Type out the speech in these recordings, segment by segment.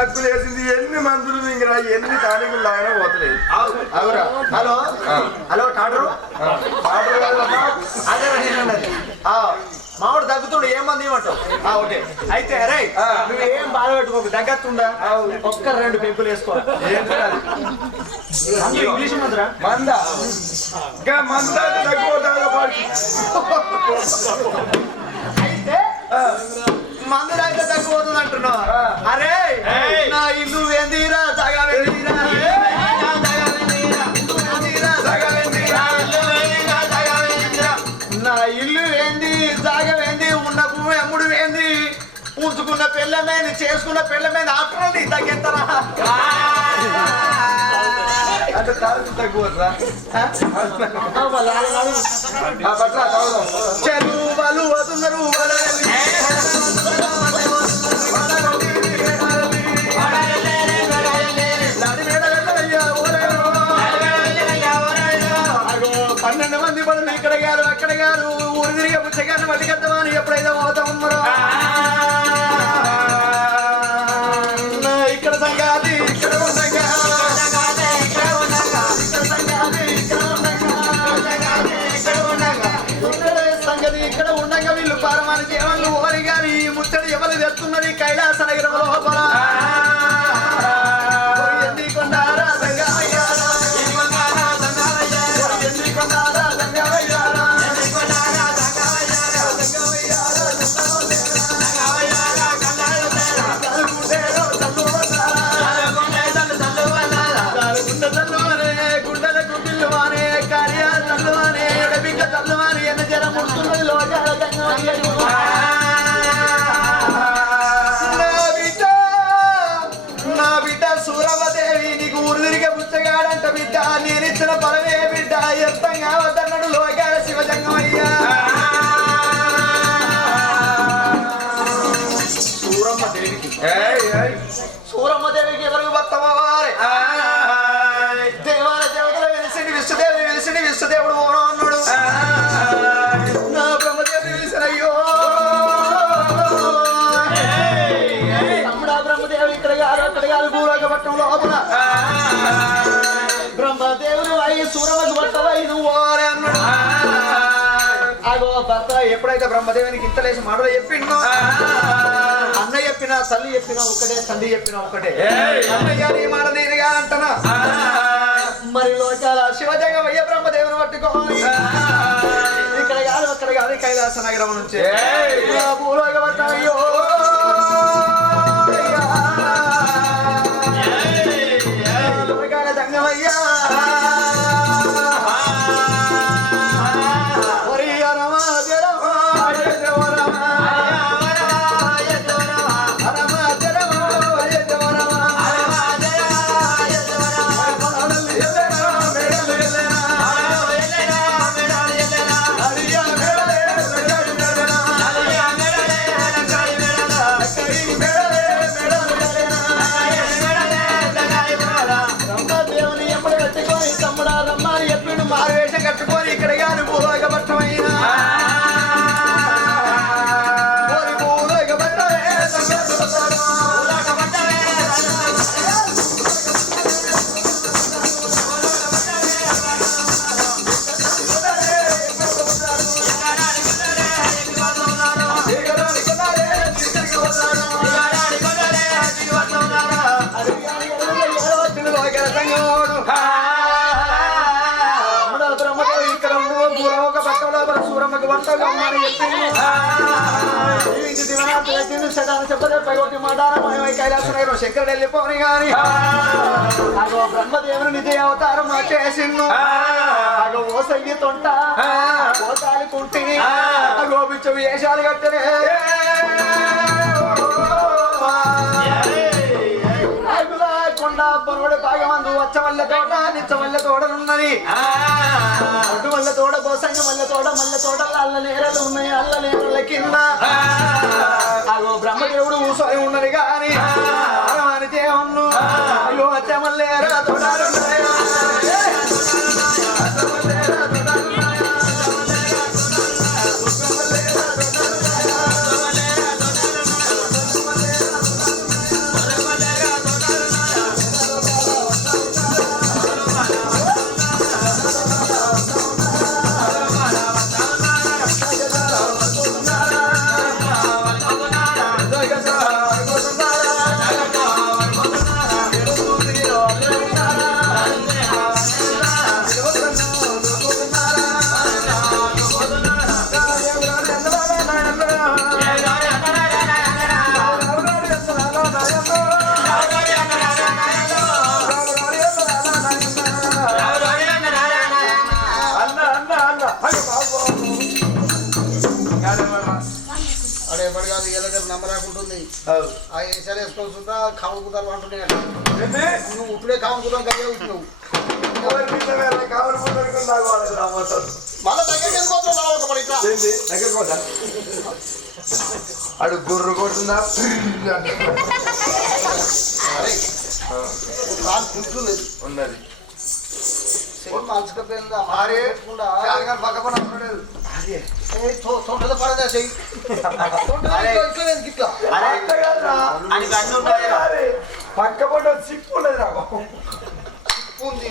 తక్కువ వేసింది ఎన్ని మందులు మింగినా ఎన్ని తారీఖులు ఆయన పోతలేదు. అవురా? హలో హలో టాటరు మామిడి దగ్గుతుండు ఏం మంది ఇవ్వటం. ఓకే అయితే అరే నువ్వేం బాధ పెట్టుకోకు, దగ్గత్తుండా ఒక్క 2 పెంకులు వేసుకో. ఇంగ్లీష్ మందురా? మంద మంద అయితే మందు దగ్గర తగ్గిపోతుంది అంటున్నావు. అరే నా ఇల్లు వేందిరా సగా వెందిరా, నా ఇల్లు ఏంది జాగా ఏంది, ఉన్న భూమి అమ్ముడు ఏంది, ఉంచుకున్న పిల్లమేది చేసుకున్న పిల్లమేది ఆటలు తగ్గెత్తరా అంటే తారీఖు తగ్గిపోతుందా? చెరువులు వదున్నారు ఇక్కడ గారు అక్కడ గారు ఊరు తిరిగే పుచ్చగారిని మట్టికెత్తమని ఎప్పుడైతే పోతా ఉన్నారో ఇక్కడ సంగాతి ఇక్కడ సంగతి ఇక్కడ ఉండగా వీళ్ళు పారమానికి ఎవరు ఓరి గారి ముచ్చడి ఎవరు తెస్తున్నది కైలాస నగరం లోపల నేనిచ్చిన పరమే బిడ్డ ఎంతంగా వద్దన్నాడు లోకాల శివజంగమయ్యా. సూరమ్మ దేవికి ఎవరికి భక్తమా వారే దేవాల దేవతలు వెలిసిండి విష్ణుదేవి వెలిసిండి విష్ణుదేవుడు ఓనం అన్నాడు. నా బ్రహ్మదేవుడు వెలిసిన అయ్యో తమ్ముడా బ్రహ్మదేవుడు ఇక్కడ కాదు అక్కడ కాదు భూలోక పట్టణం లోపల బ్రహ్మదేవుడు అయ్యి సూరమ్మకు పట్టవై నువ్వు ఓరే అన్నాడు. అగో భర్త ఎప్పుడైతే బ్రహ్మదేవునికి ఇంతలేసి మాటలు చెప్పిండో అన్న చెప్పినా తల్లి చెప్పినా ఒకటే తండ్రి చెప్పినా ఒకటే అన్నయ్య నీ మాట నేనుగా అంటనా మరి లోకాల శివజంగమయ్య బ్రహ్మదేవుని పట్టుకోవాలి ఇక్కడ కాదు అక్కడ కాదు కైలాస నగరం నుంచి భూలోక పట్టం అయ్యో లోకాల జంగమయ్యా కట్టుకొని ఇక్కడ గాని భూలోక పట్టమైనా భూలోక పట్టమే శంకరుడు వెళ్ళిపోని గాని అగో బ్రహ్మదేవుని నిజ అవతారం చేసిండు. అగో ఓ సంగీతొంట ఓ తాలికుంటి అగో బిచ్చ వేషాలు కట్టనే కొండ పొరవడి పాగమందు వచ్చ వల్ల తోట నిచ్చ వల్ల తోడనున్నది అటు వల్ల తోడ కోసంగ వల్ల తోడ మల్ల తోట అల్ల నేరలు ఉన్నాయి అల్ల నేరల కింద అగో బ్రహ్మదేవుడు ఊసోని ఉన్నది గాని అరమానితేమన్ను అయ్యో వచ్చ మల్లేరా తోడాలు నమ్మరాకుంటుంది అవు. ఆ ఏసారి వేసుకోవచ్చుంటా కావులు కుదాలు అంటున్నాయి ఏంది? నువ్వు ఇప్పుడే కావులు కుదాలు కలిగే ఉంటున్నావు ఎవరి మీద వేరే కావాలి పుట్టుకొని నాకు వాళ్ళకి రాబోతారు. మళ్ళీ దగ్గరికి వెళ్ళిపోతున్నావు మళ్ళీ ఒక పడి ఇట్లా ఏంది? దగ్గరికి పోతా. అడు గుర్రు కొడుతుందా అరే కాలు కుంటున్నది ఉన్నది. సెల్ మార్చుకపోయిందా అరే మారేకుండా పక్క పని అవసరం తొంటద పడదా చెయ్యి ఇట్లా పక్క పొట్ట సిప్పు ఉన్నది నాకు. ఉంది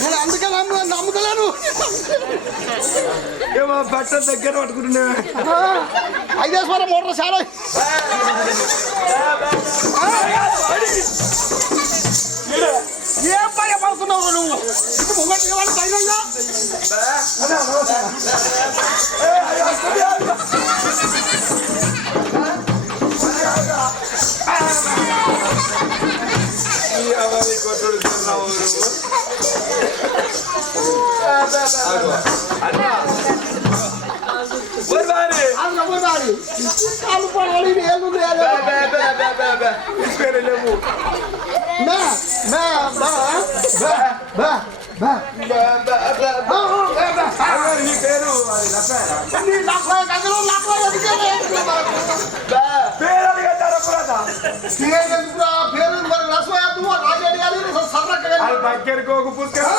నేను అందుకే నమ్ముతలేను ఏమో బట్ట దగ్గర పట్టుకుంటున్నా. 5 వేసుకోరా మోటార్ చాలా ఏం భయపడుతున్నావు నువ్వు ఇప్పుడు ముంగటి వాళ్ళు ధైర్యంగా దగ్గరికి ఒక పుస్తకం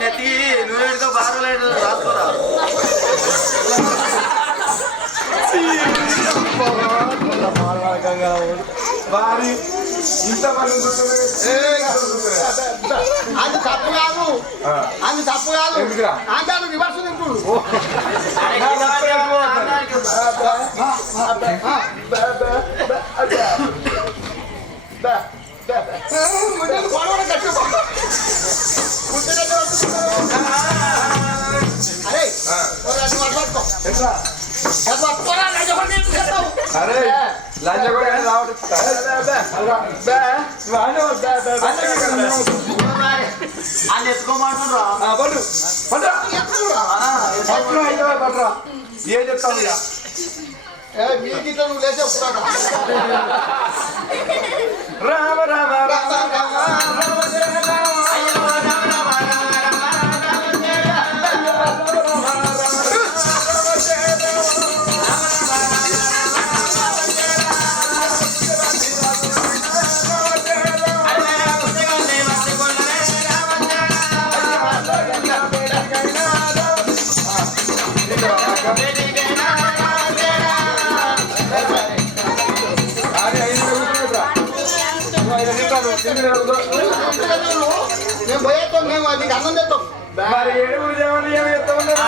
నెత్తి నువ్వేడితో బారులేదు రాసుకోరా వారి ఇంత అది తప్పు కాదు అది తప్పు కాదు అంటే రివర్స్ తింటుడు అరే లంచ కూడా అని ఎత్తుకోమంటురా ఏం చెప్తావు ఇక మీకు ఇట్లా నువ్వు లేచే రామ రామ రామ రామ మేము పోయేస్తాం మేము అది అన్నం చేస్తాం మరి ఏడుగురు దేవాలయం ఏమి చెప్తామన్నారు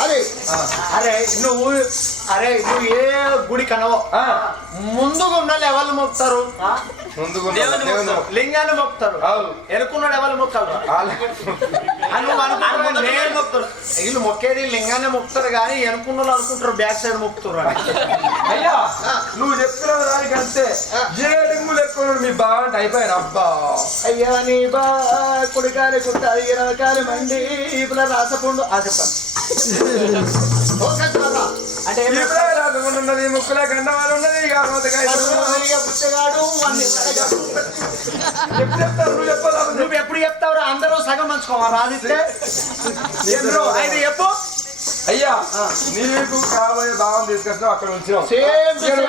అరే అరే నువ్వు ఏ గుడి కనవో ముందుగా ఉన్న ఎవరు మొక్కుతారు లింగాన్ని మొక్కుతారు ఎనుకున్నాడు ఎవరు మొక్కలు నేను మొక్కుతారు వీళ్ళు మొక్కేది లింగాన్ని మొక్కుతారు కానీ ఎనుకున్న వాళ్ళు అనుకుంటారు బ్యాక్ సైడ్ మొక్కుతారు అని అయ్యా నువ్వు చెప్పిన దానికంటే ఏడుగులు ఎక్కువ మీ బాగుంటే అయిపోయాను అబ్బా అయ్యా నీ బా కుడికాలి కుట్టాలి 20 కాలి మండి ఇప్పుడు రాసపుండు చెప్పండి అంటే ఉన్నది ముక్కుల గండవాళ్ళు ఉన్నది పుచ్చగాడు నువ్వు ఎప్పుడు చెప్తావు అందరూ సగం మంచుకోవాలి రాదిస్తే అయితే చెప్పు అయ్యా నీకు కాబోయే భావం తీసుకొస్తావు అక్కడ ఉంచావు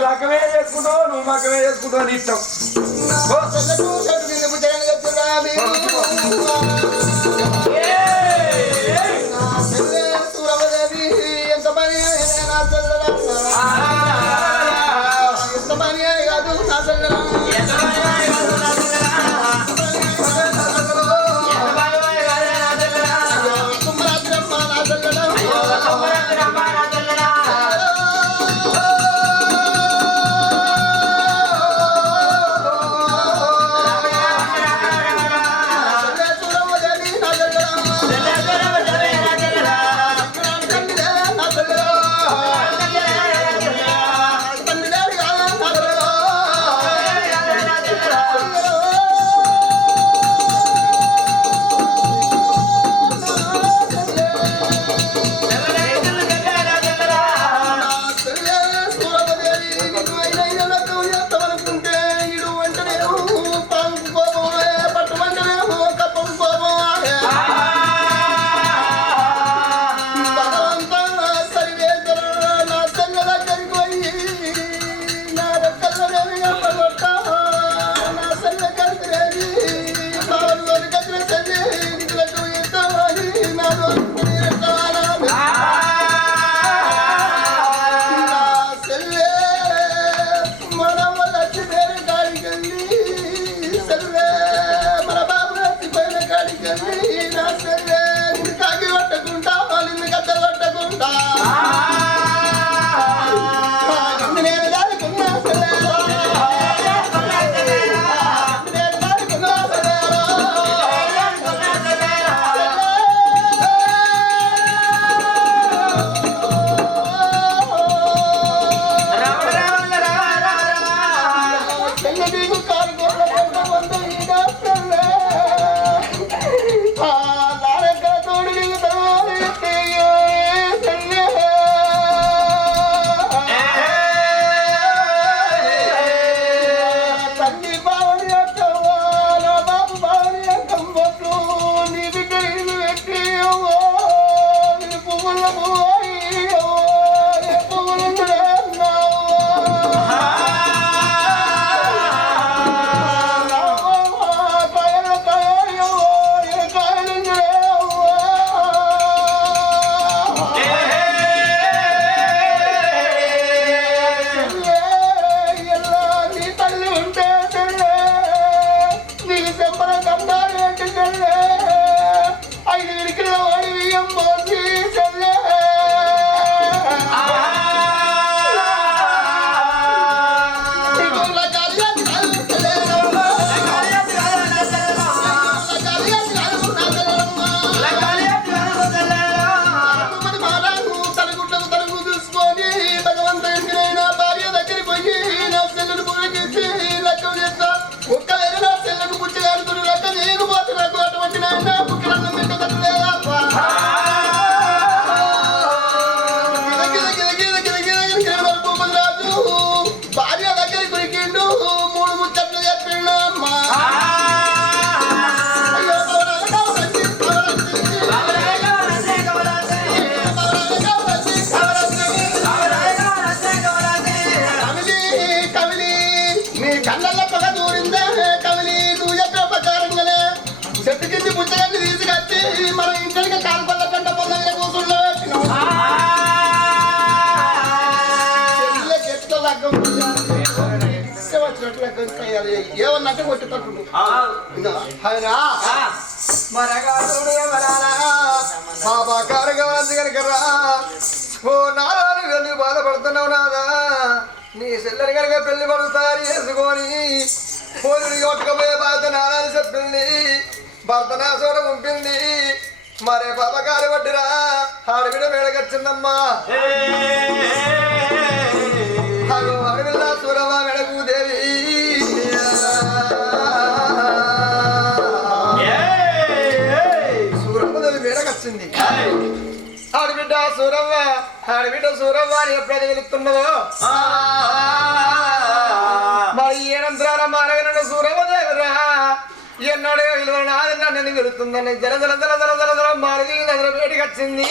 రకమే చేసుకుంటావు నువ్వు మకమే చేసుకుంటావు అని ఇష్టం ఎంత పని కాదు నా ఏమన్నట్టు కొట్టేటట్టు మరగాడు బాబా కారుగా కనుకరా ఓ నారాలు వెళ్ళి బాధపడుతున్నావు నాదా నీ సెల్లరి కనుక పెళ్లి పడతారు వేసుకొని పోయి కొట్టుకపోయే బాధ నారాలు చెప్పింది భర్త నా చోట పంపింది మరే పాపకాలు పట్టిరా ఆడవిడ మేడకొచ్చిందమ్మా అడవిల్ల సూరమ్మ మెడకు దేవి సూరమ్మదేవి మేడకొచ్చింది ఆడబిడ్డ సూరవ్వ అని ఎప్పుడైతే వెళుతున్నదో మరి ఏనంతరాల మారగన సూరవ్వ దేవరా ఎన్నాడో విలువ నాదని నన్ను వెళుతుందని జల జల జల జల జల మారది నగర వేడికి వచ్చింది